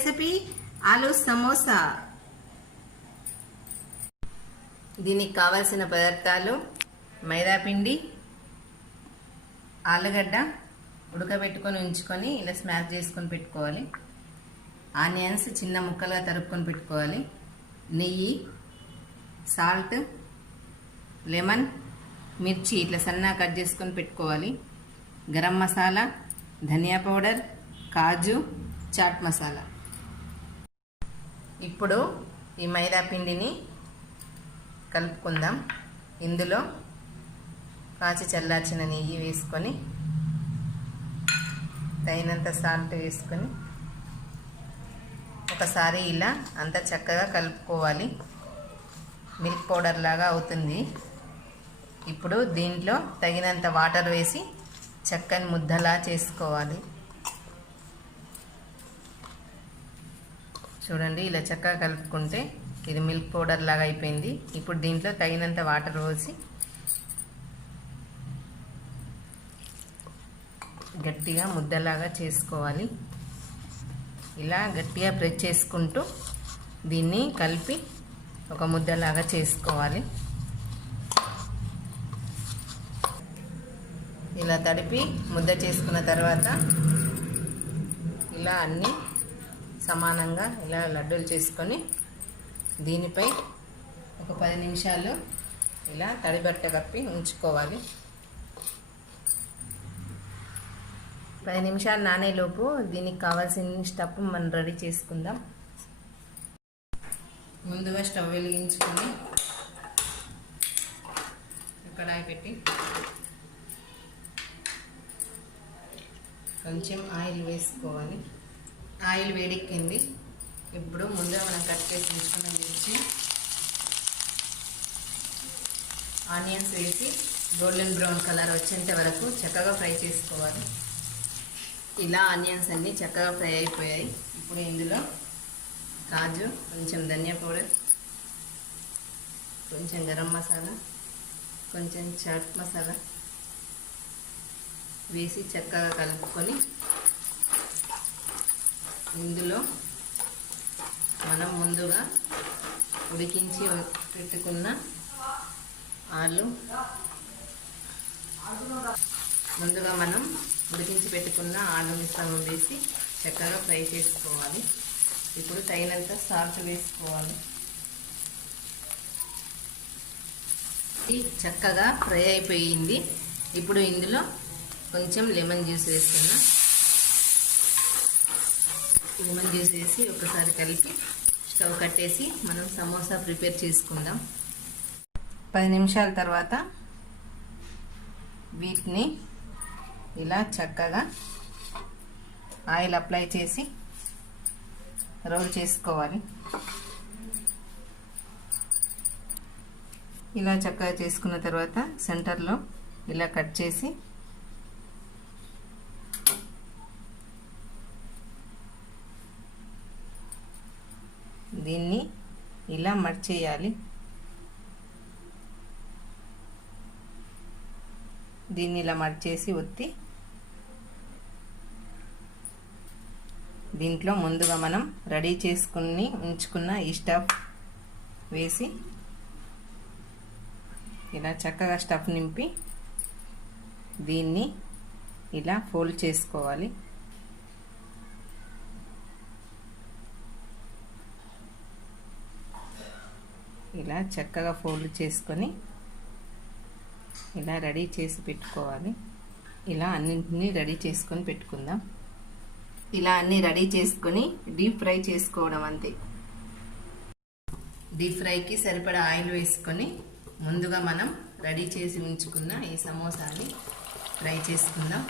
Recipe ఆలు సమోసా. దీనికి కావాల్సిన పదార్థాలు మైదా పిండి, ఆలుగడ్డ ఉడకబెట్టుకొని ఉంచుకొని ఇలా స్మాష్ చేసుకొని పెట్టుకోవాలి, ఆనియన్స్ చిన్న ముక్కలుగా తరుపుకొని పెట్టుకోవాలి, నెయ్యి, సాల్ట్, లెమన్, మిర్చి ఇట్లా సన్నగా కట్ చేసుకొని పెట్టుకోవాలి, గరం మసాలా, ధనియా పౌడర్, కాజు, చాట్ మసాలా. ఇప్పుడు ఈ మైదా పిండిని కలుపుకుందాం. ఇందులో కాచి చల్లార్చిన నెయ్యి వేసుకొని తగినంత సాల్ట్ వేసుకొని ఒకసారి ఇలా అంతా చక్కగా కలుపుకోవాలి. మిల్క్ పౌడర్ లాగా అవుతుంది. ఇప్పుడు దీంట్లో తగినంత వాటర్ వేసి చక్కని ముద్దలా చేసుకోవాలి. చూడండి, ఇలా చక్కగా కలుపుకుంటే ఇది మిల్క్ పౌడర్ లాగా అయిపోయింది. ఇప్పుడు దీంట్లో తగినంత వాటర్ పోసి గట్టిగా ముద్దలాగా చేసుకోవాలి. ఇలా గట్టిగా ప్రెస్ చేసుకుంటూ దీన్ని కలిపి ఒక ముద్దలాగా చేసుకోవాలి. ఇలా తడిపి ముద్ద చేసుకున్న తర్వాత ఇలా అన్నీ సమానంగా ఇలా లడ్డూలు చేసుకొని దీనిపై ఒక 10 నిమిషాలు ఇలా తడిబట్ట కప్పి ఉంచుకోవాలి. 10 నిమిషాలు నానేలోపు దీనికి కావాల్సిన స్టఫ్ మనం రెడీ చేసుకుందాం. ముందుగా స్టవ్ వెలిగించుకొని కడాయి పెట్టి కొంచెం ఆయిల్ వేసుకోవాలి. ఆయిల్ వేడెక్కింది. ఇప్పుడు ముందుగా మనం కట్ చేసి ఉంచుకున్న మిర్చి, ఆనియన్స్ వేసి గోల్డెన్ బ్రౌన్ కలర్ వచ్చేంత వరకు చక్కగా ఫ్రై చేసుకోవాలి. ఇలా ఆనియన్స్ అన్నీ చక్కగా ఫ్రై అయిపోయాయి. ఇప్పుడు ఇందులో కాజు, కొంచెం ధనియా పౌడర్, కొంచెం గరం మసాలా, కొంచెం చాట్ మసాలా వేసి చక్కగా కలుపుకొని ఇందులో మనం ముందుగా ఉడికించి పెట్టుకున్న ఆలు మిశ్రమం వేసి చక్కగా ఫ్రై చేసుకోవాలి. ఇప్పుడు తగినంత సాల్ట్ వేసుకోవాలి. ఇది చక్కగా ఫ్రై అయిపోయింది. ఇప్పుడు ఇందులో కొంచెం లెమన్ జ్యూస్ వేస్తున్నా. లెమన్ జ్యూస్ వేసి ఒకసారి కలిపి స్టవ్ కట్టేసి మనం సమోసా ప్రిపేర్ చేసుకుందాం. 10 నిమిషాల తర్వాత వీటిని ఇలా చక్కగా ఆయిల్ అప్లై చేసి రోల్ చేసుకోవాలి. ఇలా చక్కగా చేసుకున్న తర్వాత సెంటర్లో ఇలా కట్ చేసి దీన్ని ఇలా మర్చేయాలి. దీన్ని ఇలా మర్చేసి ఒత్తి దీంట్లో ముందుగా మనం రెడీ చేసుకుని ఉంచుకున్న ఈ స్టఫ్ వేసి ఇలా చక్కగా స్టఫ్ నింపి దీన్ని ఇలా ఫోల్డ్ చేసుకోవాలి. ఇలా చక్కగా ఫోల్డ్ చేసుకొని ఇలా రెడీ చేసి పెట్టుకోవాలి. ఇలా అన్నింటినీ రెడీ చేసుకొని పెట్టుకుందాం. ఇలా అన్నీ రెడీ చేసుకొని డీప్ ఫ్రై చేసుకోవడం అంతే. డీప్ ఫ్రైకి సరిపడా ఆయిల్ వేసుకొని ముందుగా మనం రెడీ చేసి ఉంచుకున్న ఈ సమోసాని ఫ్రై చేసుకుందాం.